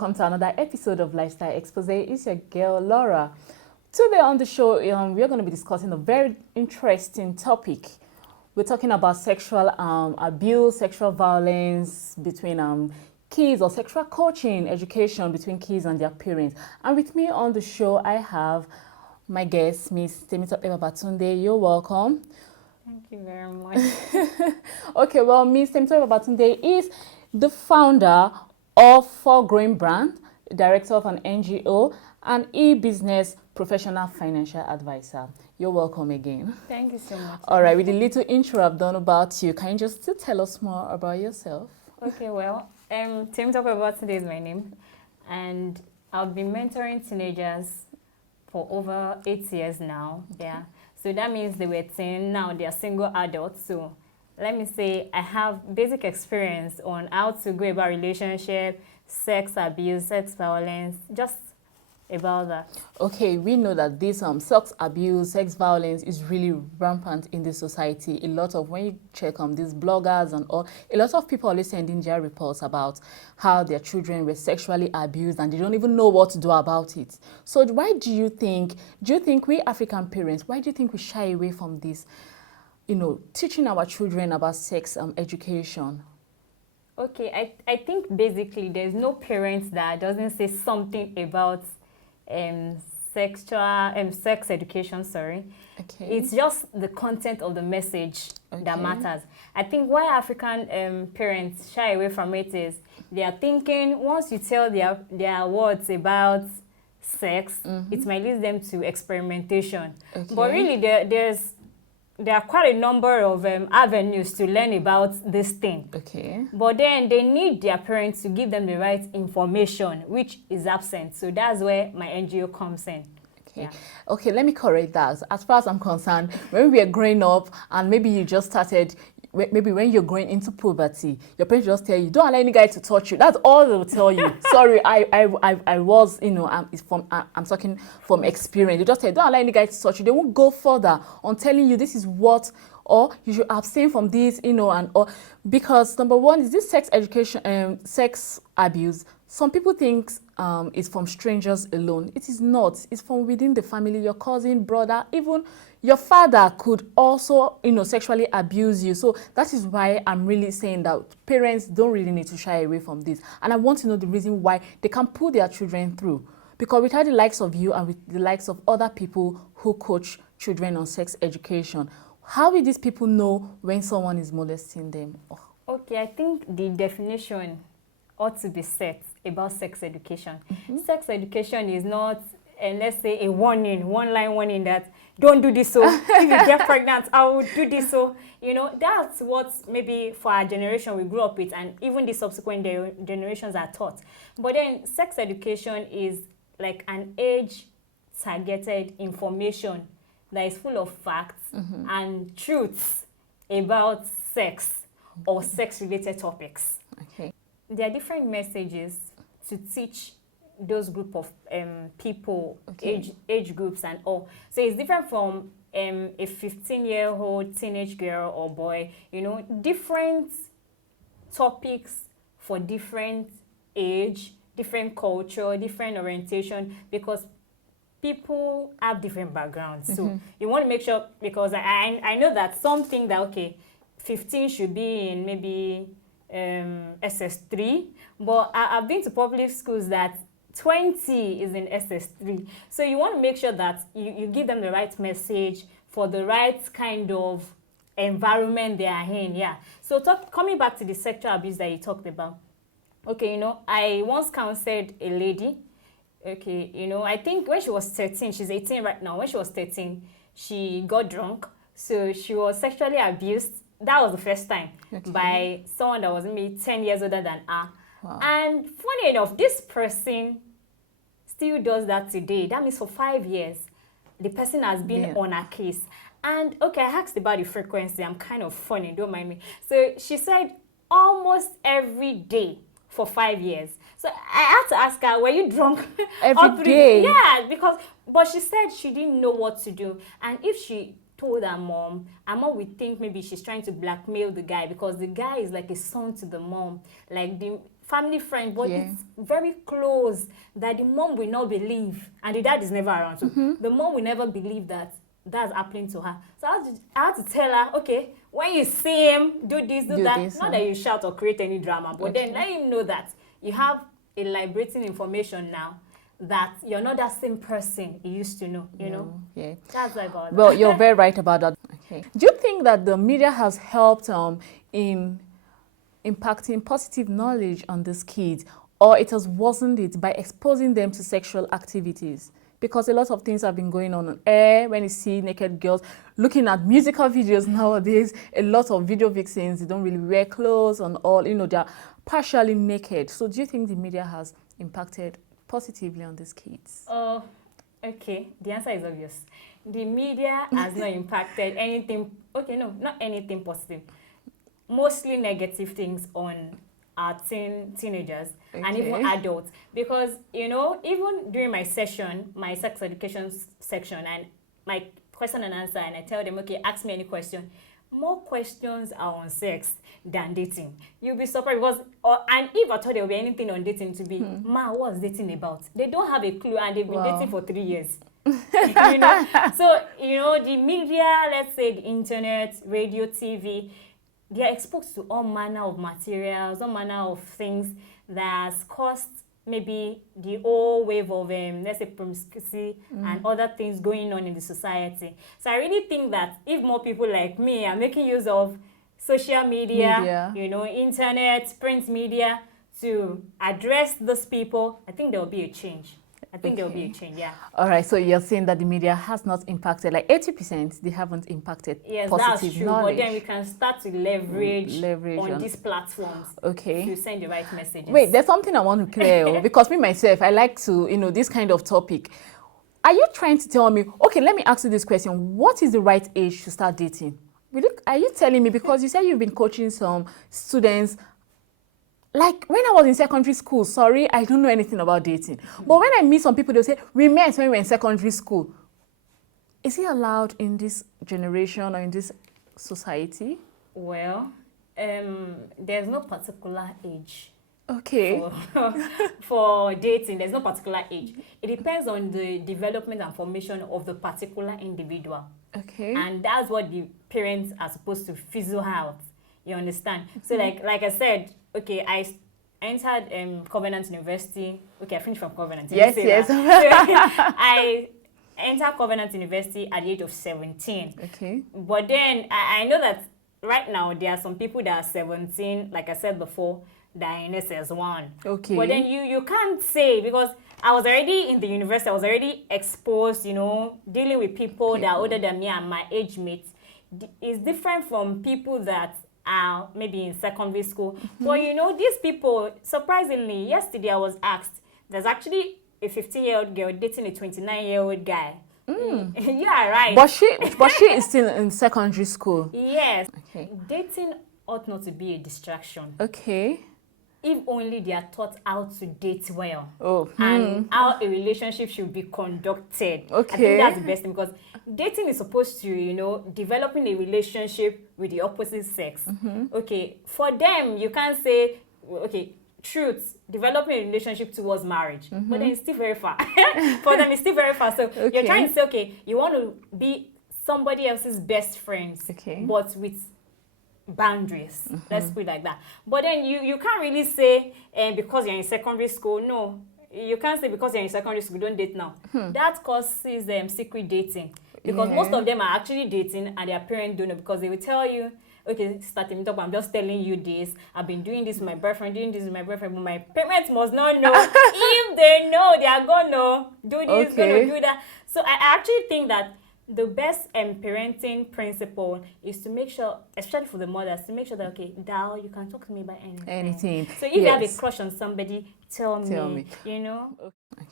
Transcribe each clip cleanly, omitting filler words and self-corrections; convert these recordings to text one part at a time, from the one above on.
welcome to another episode of Lifestyle Xpose. It's your girl Laura. Today on the show, we are going to be discussing a very interesting topic. We're talking about sexual abuse, sexual violence between kids, or sexual coaching, education between kids and their parents. And with me on the show, I have my guest, Miss Temitope Babatunde. You're welcome. Thank you very much. Okay, well, Miss Temitope Babatunde is the founder of For Growing Brand, director of an NGO, and e-business professional financial advisor. You're welcome again. Thank you so much. All right, with a little intro I've done about you, can you just tell us more about yourself? Okay, well, Temitope Babatunde is my name, and I've been mentoring teenagers for over 8 years now. Okay. Yeah, so that means they were 10, now they are single adults. So let me say I have basic experience on how to go about relationship, sex abuse, sex violence, just about that. Okay, we know that this sex abuse, sex violence is really rampant in the society. A lot of, when you check these bloggers and all, a lot of people always sending their reports about how their children were sexually abused and they don't even know what to do about it. So why do you think we African parents, why do you think we shy away from this, teaching our children about sex education? Okay, I think basically there's no parent that doesn't say something about sex education, sorry. Okay. It's just the content of the message that matters. I think why African parents shy away from it is they are thinking once you tell their words about sex, it might lead them to experimentation. Okay. But really there are quite a number of avenues to learn about this thing. Okay. But then they need their parents to give them the right information, which is absent. So that's where my NGO comes in. Okay. Yeah. Okay, let me correct that. As far as I'm concerned, when we were growing up and maybe you just started, maybe when you're going into puberty, your parents just tell you, don't allow any guy to touch you. That's all they will tell you. Sorry, I was, I'm talking from experience. They just say, don't allow any guy to touch you. They won't go further on telling you this is what, or you should abstain from this, because number one is this sex education, sex abuse. Some people think it's from strangers alone. It is not. It's from within the family. Your cousin, brother, even your father could also, sexually abuse you. So that is why I'm really saying that parents don't really need to shy away from this. And I want to know the reason why they can pull their children through. Because without the likes of you and with the likes of other people who coach children on sex education, how will these people know when someone is molesting them? Oh. Okay, I think the definition ought to be set about sex education. Sex education is not, let's say, a warning, one-line warning that don't do this, so if you get pregnant, I will do this. So, that's what maybe for our generation we grew up with, and even the subsequent generations are taught. But then sex education is like an age-targeted information that is full of facts and truths about sex or sex-related topics. Okay. There are different messages to teach those group of people, Okay. age groups and all. So it's different from a 15-year-old teenage girl or boy, different topics for different age, different culture, different orientation, because people have different backgrounds. So you want to make sure, because I know that something that, okay, 15 should be in maybe SS3, but I've been to public schools that 20 is in SS3. So you want to make sure that you give them the right message for the right kind of environment they are in. Yeah. So coming back to the sexual abuse that you talked about. Okay, I once counseled a lady. Okay, I think when she was 13, she's 18 right now. When she was 13, she got drunk. So she was sexually abused. That was the first time by someone that was maybe 10 years older than her. Wow. And funny enough, this person still does that today. That means for 5 years, the person has been on her case. And okay, I asked about the frequency. I'm kind of funny, don't mind me. So she said almost every day for 5 years. So I had to ask her, were you drunk? Every day? Yeah, but she said she didn't know what to do. And if she told her mom would think maybe she's trying to blackmail the guy, because the guy is like a son to the mom. Like family friend, but Yeah. it's very close that the mom will not believe, and the dad is never around. So the mom will never believe that that's happening to her. So I had to tell her, okay, when you see him do this, do that, this, not that you shout or create any drama, but then Okay. let him know that you have a liberating information now, that you're not that same person you used to know, you know. Yeah. That's about Well, that. you're very right about that. Okay. Do you think that the media has helped in impacting positive knowledge on these kids, or it has worsened it by exposing them to sexual activities? Because a lot of things have been going on air. When you see naked girls, looking at musical videos nowadays, a lot of video vixens, they don't really wear clothes and all, you know, they're partially naked. So do you think the media has impacted positively on these kids? Oh, okay. The answer is obvious. The media has not impacted anything. Okay, no, not anything positive. Mostly negative things on our teenagers and even Okay. adults, because you know, even during my session, my sex education section, and my question and answer, and I tell them, okay, ask me any question. More questions are on sex than dating. You'll be surprised, because and if I thought there will be anything on dating to be, ma, what's dating about? They don't have a clue, and they've been Wow. dating for 3 years. You know, so you know, the media, let's say the internet, radio, TV, they are exposed to all manner of materials, all manner of things that has caused maybe the whole wave of let's say promiscuity and other things going on in the society. So I really think that if more people like me are making use of social media, you know, internet, print media to address those people, I think there will be a change. I think there will be a change, yeah. All right, so you're saying that the media has not impacted, like 80%, they haven't impacted Yes, positive that's true. knowledge. But then we can start to leverage on on these platforms Okay. to send the right messages. Wait, there's something I want to clear because me myself, I like to, you know, this kind of topic. Are you trying to tell me, okay, let me ask you this question. What is the right age to start dating? Are you telling me, because you said you've been coaching some students, like when I was in secondary school, sorry, I don't know anything about dating. But when I meet some people, they'll say, we met when we were in secondary school. Is it allowed in this generation or in this society? Well, there's no particular age. Okay. For dating, there's no particular age. It depends on the development and formation of the particular individual. Okay. And that's what the parents are supposed to fizzle out. You understand? So like I said, okay, I entered Covenant University. Okay, I finished from Covenant. Yes. So I entered Covenant University at the age of 17. Okay. But then I know that right now there are some people that are 17, like I said before, that are in SS1. Okay. But then you can't say, because I was already in the university, I was already exposed, you know, dealing with people that are older than me and my age mates. It's different from people that are maybe in secondary school. But you know, these people, surprisingly, yesterday I was asked, there's actually a 15-year-old girl dating a 29-year-old guy. Yeah, right. But she is still in secondary school. Yes. Okay. Dating ought not to be a distraction. Okay. If only they are taught how to date well. Oh. And how a relationship should be conducted. Okay. I think that's the best thing, because dating is supposed to, you know, developing a relationship with the opposite sex. Okay, for them, you can't say, okay, truth, developing a relationship towards marriage, but then it's still very far. For them, it's still very far. So you're trying to say, okay, you want to be somebody else's best friends, but with boundaries. Let's put it like that. But then you can't really say, because you're in secondary school, no. You can't say because you're in secondary school, don't date now. That causes secret dating. Because most of them are actually dating and their parents don't know, because they will tell you, okay, starting up, I'm just telling you this. I've been doing this with my boyfriend, doing this with my boyfriend, but my parents must not know. If they know, they are gonna do this, gonna do that. So I actually think that the best parenting principle is to make sure, especially for the mothers, to make sure that, okay, Dal, you can talk to me about anything. So if you have a crush on somebody, tell me, you know.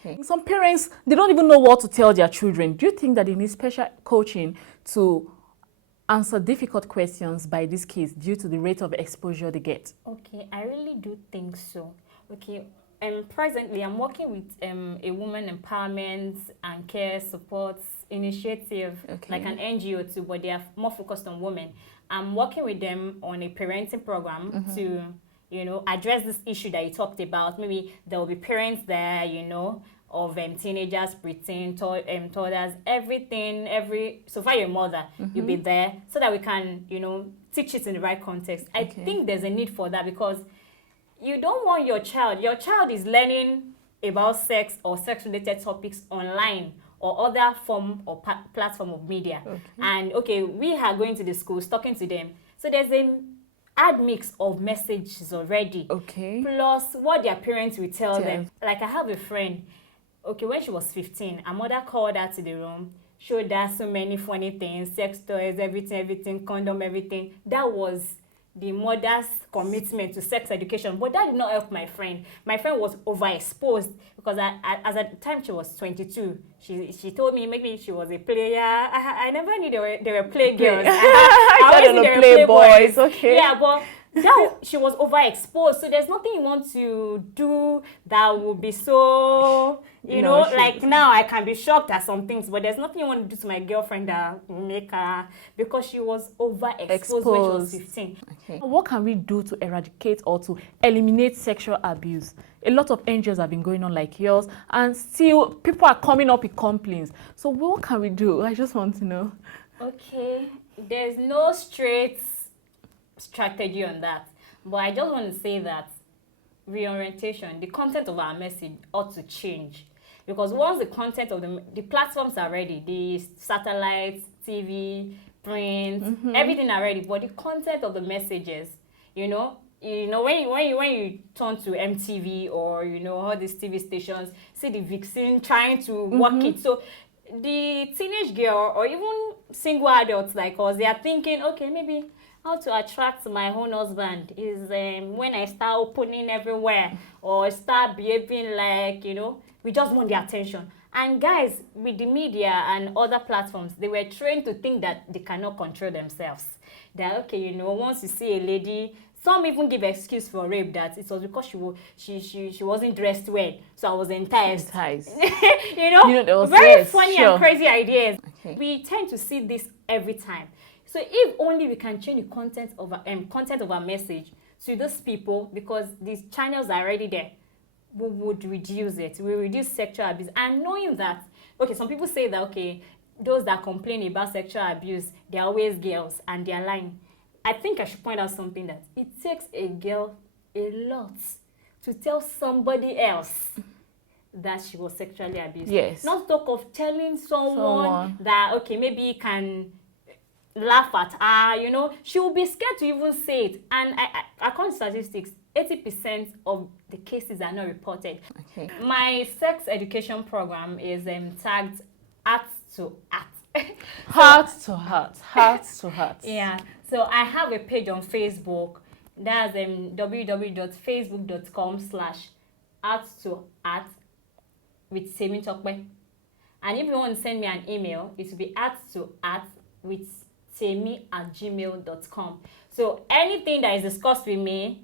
Okay. Some parents, they don't even know what to tell their children. Do you think that they need special coaching to answer difficult questions by these kids due to the rate of exposure they get? Okay, I really do think so. Okay, presently I'm working with a woman empowerment and care support initiative, like an NGO too, but they are more focused on women. I'm working with them on a parenting program to you know, address this issue that you talked about. Maybe there will be parents there, you know, of teenagers, preteen, toddlers, everything, so far your mother, you'll be there so that we can, you know, teach it in the right context. I think there's a need for that because you don't want your child is learning about sex or sex-related topics online or other form or platform of media. And we are going to the schools, talking to them. So there's an admix of messages already. Plus what their parents will tell them. Like I have a friend, when she was 15, her mother called her to the room, showed her so many funny things, sex toys, everything, condom, everything. That was the mother's commitment to sex education. But that did not help my friend. My friend was overexposed because as at the time she was 22, she told me maybe she was a player. I never knew they were play girls. I always knew they were play boys. Yeah, but that she was overexposed, so there's nothing you want to do that would be so, you know, like now I can be shocked at some things, but there's nothing you want to do to my girlfriend that will make her, because she was overexposed when she was 15. What can we do to eradicate or to eliminate sexual abuse? A lot of NGOs have been going on like yours, and still people are coming up with complaints. So what can we do? I just want to know. There's no straight strategy on that, but I just want to say that reorientation, the content of our message ought to change, because once the content of the platforms are ready, the satellites, TV, print, everything are ready, but the content of the messages, you know when you turn to MTV or all these TV stations, see the vixen trying to work it. So the teenage girl or even single adults like us, they are thinking, maybe how to attract my own husband is when I start opening everywhere or start behaving like, we just want the attention. And guys, with the media and other platforms, they were trained to think that they cannot control themselves. That, once you see a lady, some even give excuse for rape that it was because she wasn't dressed well, so I was enticed. Very funny and crazy ideas. We tend to see this every time. So if only we can change the content of our message to those people, because these channels are already there, we would reduce it. We reduce sexual abuse. And knowing that, some people say that, those that complain about sexual abuse, they're always girls and they're lying. I think I should point out something, that it takes a girl a lot to tell somebody else that she was sexually abused. Yes. Not talk of telling someone that, maybe can laugh at her, she will be scared to even say it. And according to statistics, 80% of the cases are not reported. My sex education program is tagged Heart to Heart. Heart to Heart. Heart to Heart. Yeah. So I have a page on Facebook. That's www.facebook.com/Heart to Heart with Temitope. And if you want to send me an email, it will be hearttoheart@temi@gmail.com. So anything that is discussed with me,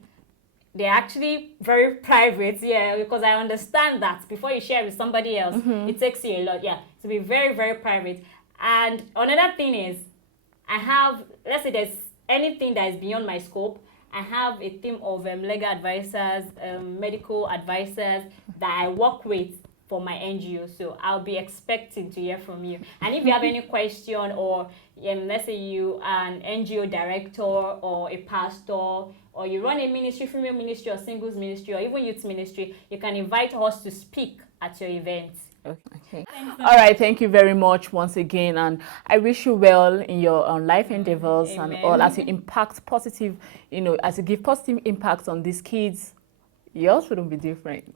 they're actually very private, because I understand that before you share with somebody else, it takes you a lot, to be very, very private. And another thing is, I have, let's say there's anything that is beyond my scope, I have a team of legal advisors, medical advisors that I work with for my NGO. So I'll be expecting to hear from you. And if you have any question, or let's say you are an NGO director or a pastor, or you run a ministry, female ministry or singles ministry, or even youth ministry, you can invite us to speak at your events. All right, thank you very much once again, and I wish you well in your life endeavors. Amen. And all, as you impact positive, as you give positive impact on these kids. Yours wouldn't be different.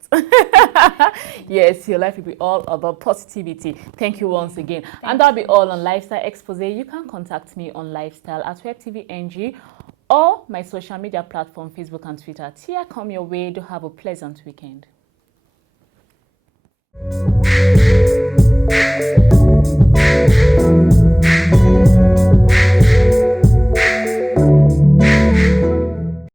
Yes, your life will be all about positivity. Thank you once again. And that'll be all on Lifestyle Xpose. You can contact me on Lifestyle at WebTVNG or my social media platform, Facebook and Twitter. Tia, come your way. Do have a pleasant weekend.